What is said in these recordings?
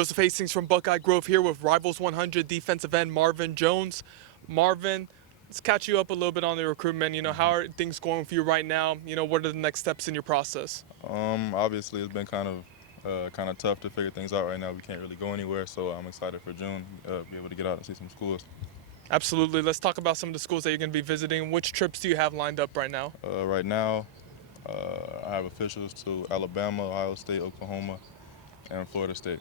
Joseph Hastings from Buckeye Grove here with Rivals 100 defensive end Marvin Jones. Marvin, let's catch you up a little bit on the recruitment. How are things going for you right now? What are the next steps in your process? Obviously, it's been kind of tough to figure things out right now. We can't really go anywhere, so I'm excited for June, be able to get out and see some schools. Absolutely. Let's talk about some of the schools that you're going to be visiting. Which trips do you have lined up right now? Right now, I have officials to Alabama, Ohio State, Oklahoma, and Florida State.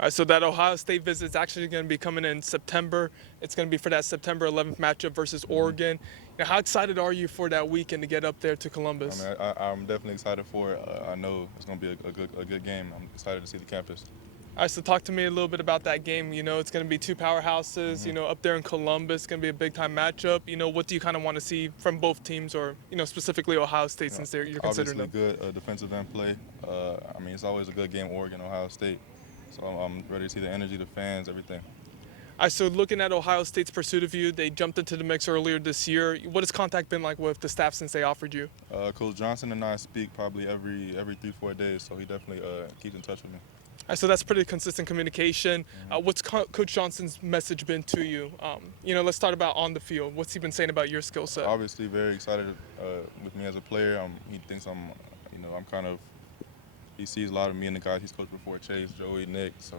All right, so that Ohio State visit is actually going to be coming in September. It's going to be for that September 11th matchup versus Oregon. How excited are you for that weekend to get up there to Columbus? I'm definitely excited for it. I know it's going to be a good game. I'm excited to see the campus. All right, so talk to me a little bit about that game. It's going to be two powerhouses, up there in Columbus. It's going to be a big-time matchup. What do you kind of want to see from both teams or, specifically Ohio State since you're considering them? Obviously, good defensive end play. It's always a good game, Oregon, Ohio State. So I'm ready to see the energy, the fans, everything. All right, so looking at Ohio State's pursuit of you, they jumped into the mix earlier this year. What has contact been like with the staff since they offered you? Coach Johnson and I speak probably every 3-4 days, so he definitely keeps in touch with me. All right, so that's pretty consistent communication. What's Coach Johnson's message been to you? Let's start about on the field. What's he been saying about your skill set? Obviously, very excited with me as a player. He thinks I'm kind of. He sees a lot of me and the guys he's coached before, Chase, Joey, Nick. So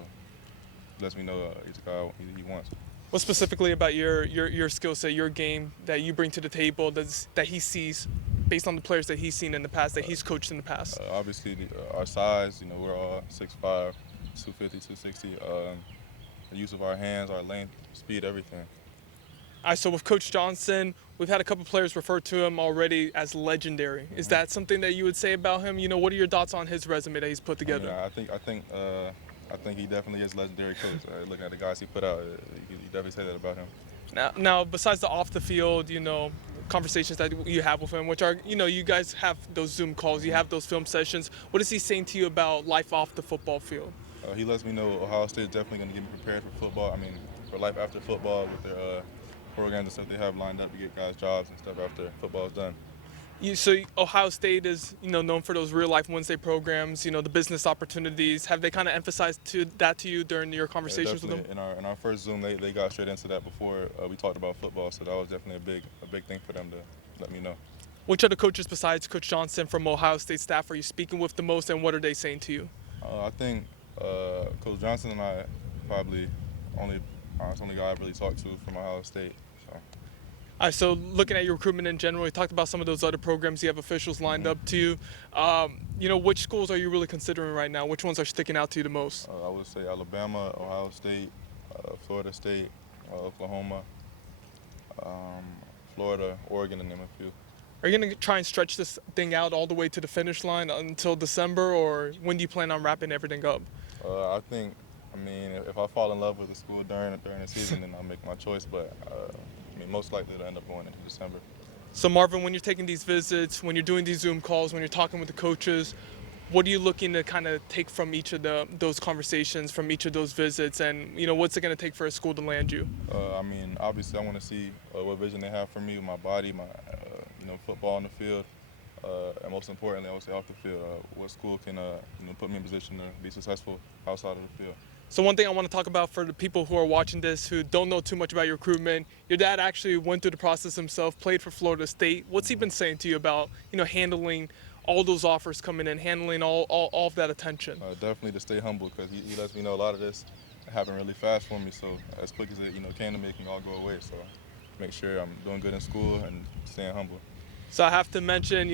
he lets me know he's a guy he wants. What specifically about your skill set, your game that you bring to the table that he sees based on the players that he's seen in the past, that he's coached in the past? Obviously, our size, we're all 6'5", 250, 260. The use of our hands, our length, speed, everything. All right, so with Coach Johnson, we've had a couple players refer to him already as legendary. Is that something that you would say about him? What are your thoughts on his resume that he's put together? I think he definitely is a legendary coach. Looking at the guys he put out, you definitely say that about him. Now, besides the off the field, conversations that you have with him, which are, you guys have those Zoom calls, you have those film sessions. What is he saying to you about life off the football field? He lets me know Ohio State is definitely going to get me prepared for football. For life after football with their programs and stuff they have lined up to get guys jobs and stuff after football is done. So Ohio State is, known for those real life Wednesday programs, the business opportunities. Have they kind of emphasized that to you during your conversations with them? In our first Zoom, they got straight into that before we talked about football. So that was definitely a big thing for them to let me know. Which other coaches besides Coach Johnson from Ohio State staff are you speaking with the most, and what are they saying to you? I think Coach Johnson and I probably only guy I've really talked to from Ohio State. All right, so looking at your recruitment in general, you talked about some of those other programs you have officials lined up to you. Which schools are you really considering right now? Which ones are sticking out to you the most? I would say Alabama, Ohio State, Florida State, Oklahoma, Florida, Oregon, and name a few. Are you going to try and stretch this thing out all the way to the finish line until December, or when do you plan on wrapping everything up? I think, if I fall in love with the school during the season, then I'll make my choice. But most likely it'll end up going into December. So Marvin, when you're taking these visits, when you're doing these Zoom calls, when you're talking with the coaches, what are you looking to kind of take from each of those conversations, from each of those visits, and what's it going to take for a school to land you? Obviously I want to see what vision they have for me, my body, my football on the field, and most importantly, I would say off the field, what school can put me in position to be successful outside of the field. So one thing I want to talk about for the people who are watching this who don't know too much about your recruitment, your dad actually went through the process himself, played for Florida State. What's he been saying to you about, handling all those offers coming in, handling all of that attention? Definitely to stay humble, because he lets me know a lot of this happened really fast for me. So as quick as it came to me, it can all go away. So make sure I'm doing good in school and staying humble. So I have to mention,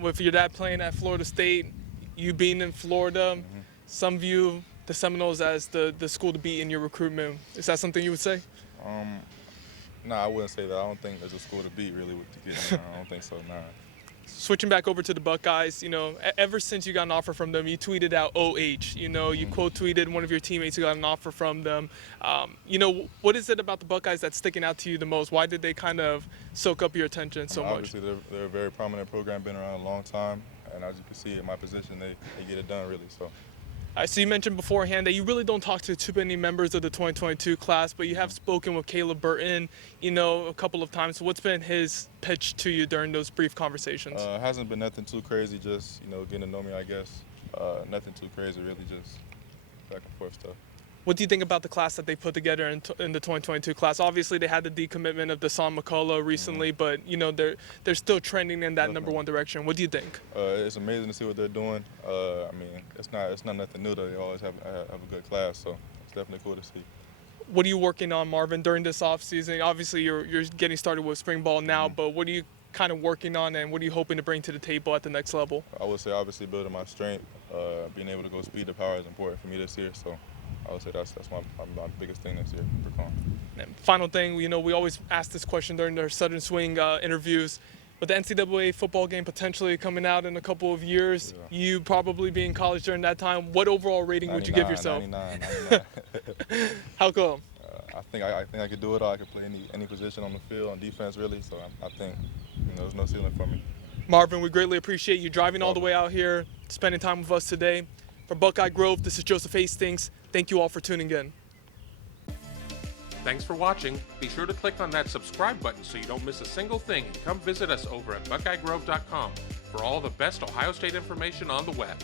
with your dad playing at Florida State, you being in Florida, some view the Seminoles as the school to beat in your recruitment. Is that something you would say? No, I wouldn't say that. I don't think there's a school to beat really with the kids. I don't think so, nah. Switching back over to the Buckeyes, ever since you got an offer from them, you tweeted out OH. You quote tweeted one of your teammates who got an offer from them. What is it about the Buckeyes that's sticking out to you the most? Why did they kind of soak up your attention so much? Obviously, they're a very prominent program, been around a long time, and as you can see in my position, they get it done really. So. All right, so you mentioned beforehand that you really don't talk to too many members of the 2022 class, but you have spoken with Caleb Burton, a couple of times. So what's been his pitch to you during those brief conversations? It hasn't been nothing too crazy, just, getting to know me, I guess. Nothing too crazy, really, just back and forth stuff. What do you think about the class that they put together in the 2022 class? Obviously, they had the decommitment of Deshaun McCullough recently, but they're still trending in that number one direction. What do you think? It's amazing to see what they're doing. I mean, it's not nothing new though. They always have a good class, so it's definitely cool to see. What are you working on, Marvin, during this offseason? Obviously, you're getting started with spring ball now, but what are you kind of working on, and what are you hoping to bring to the table at the next level? I would say obviously building my strength, being able to go speed to power is important for me this year. So I would say that's my biggest thing this year for Con. And final thing, we always ask this question during their Southern Swing interviews. With the NCAA football game potentially coming out in a couple of years, you probably be in college during that time, what overall rating would you give yourself? 99. How come? I think I could do it all. I could play any position on the field, on defense, really. So I think there's no ceiling for me. Marvin, we greatly appreciate you driving all the way out here, spending time with us today. From Buckeye Grove, this is Joseph Hastings. Thank you all for tuning in. Thanks for watching. Be sure to click on that subscribe button so you don't miss a single thing, and come visit us over at BuckeyeGrove.com for all the best Ohio State information on the web.